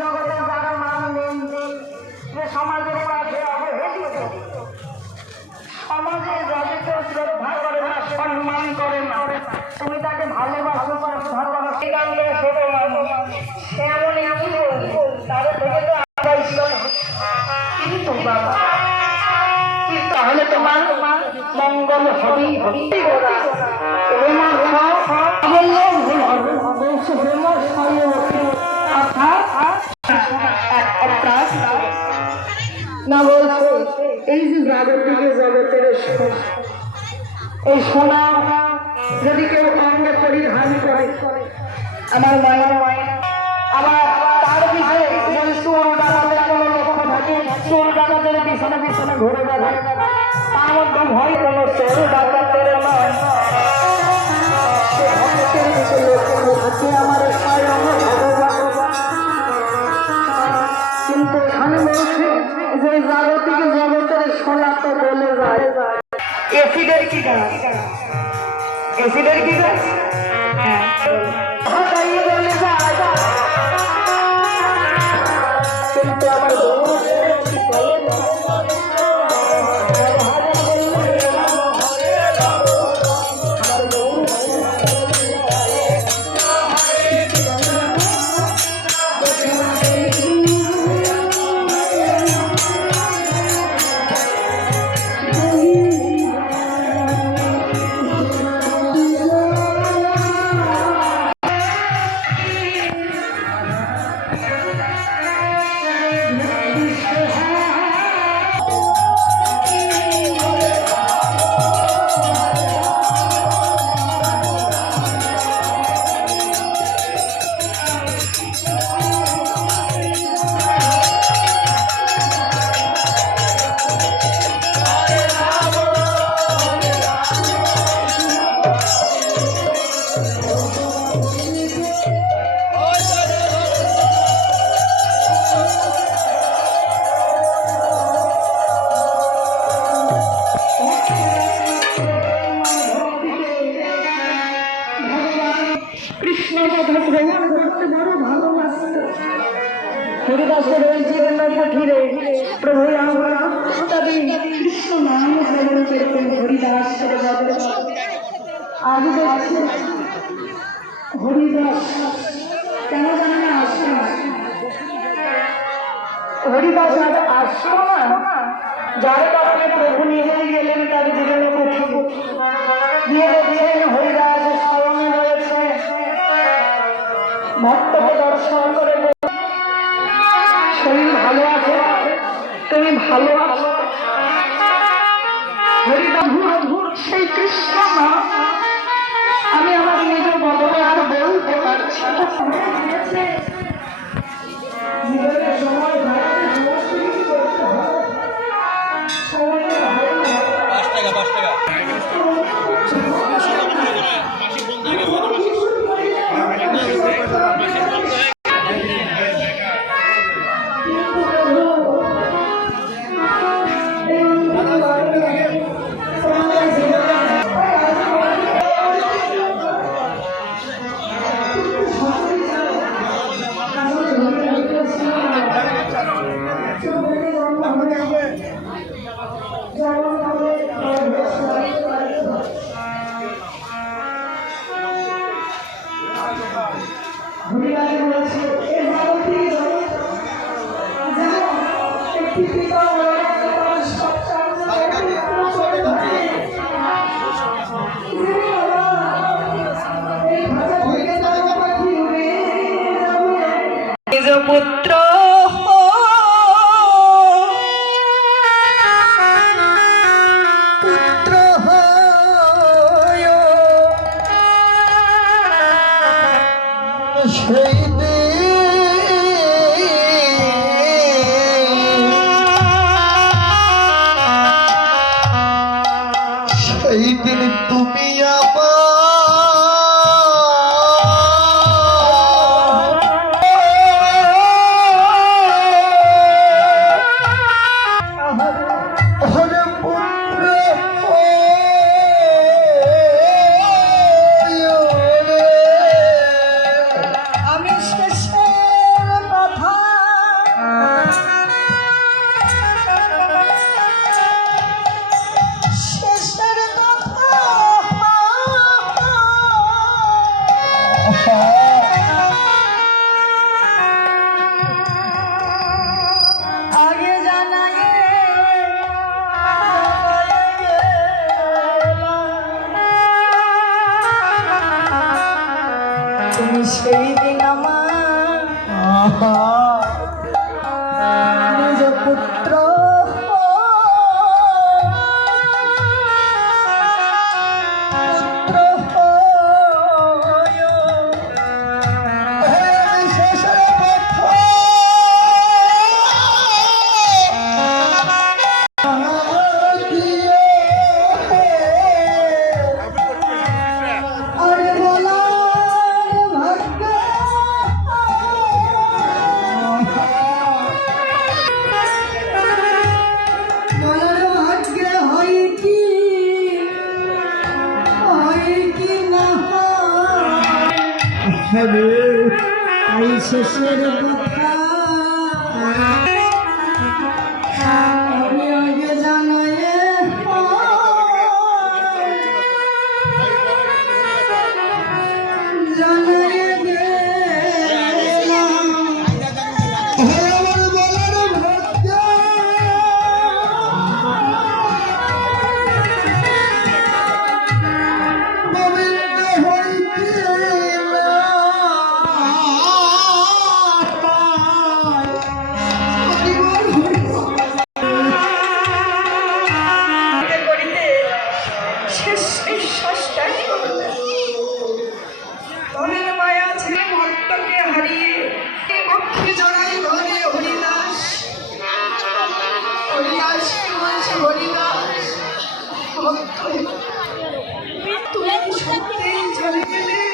জগতের যারা মান নেন যে সমাজের কাছে অবহেলিত, সমাজে যাদের কেউ শ্রদ্ধা করে না, সম্মান করে না, তুমি তাকে ভালোবাসো, শ্রদ্ধা করো, সেখানে ছোট মানুষ সে এমন কি তাদের থেকে তো আড়াইশো, কিন্তু বাবা তাহলে তোমার মঙ্গল হবেই হবে। না বলছো এই যে জাগতিক জগতের এই সোনা যদি কেউ অঙ্গে পরিধান করে আমার মায়ের আবার তার পিছনে যদি চোর ডাকাতের কোনো লক্ষ্য থাকে, চোর ডাকাতের পিছনে পিছনে ঘুরে বেড়ায়, তার মধ্যে ভয় কোনো চোর ডাকাতের নয়, সে ভক্তের দিকে লক্ষ্য থাকে আমার স্বয়ং ভগবান। কিন্তু এখানে বলছে যে জাগতিক জগতের সোনা তো বলে যায় এসিডের কি গাছ, এসিডের কি গাছ, হ্যাঁ বলে যায়, কিন্তু আমার হরিদাসের ওই জীবন কুঠিরে প্রভু কৃষ্ণ নাম শ্রবণ করতেন হরিদাসের বদলে। আজ দেখছি হরিদাস কেন জানে না আসছে না, হরিদাস আজ আসলো না, যার কারণে প্রভু নিজেই গেলেন তার জীবন কুঠি দিয়ে দেখছেন হরিদাস স্মরণে রয়েছে, ভক্তকে দর্শন করে শরীর ভালো আছে, তুমি ভালো আছো, সেই কৃষ্ণ না আমি আমার নিজের বদলে আর বলতে পারছি না। পুত্র পুত্র সেই দিন তুমি সেই দিন আমার নিজ পুত্র এই শেষের কথা আমি আগে জানাই মনের মায়া ছেড়ে মর্তকে হারিয়ে অক্ষে জড়াই ধরে হরিদাস হরিদাস হরিদাস তুমি সত্যি চলে গেলে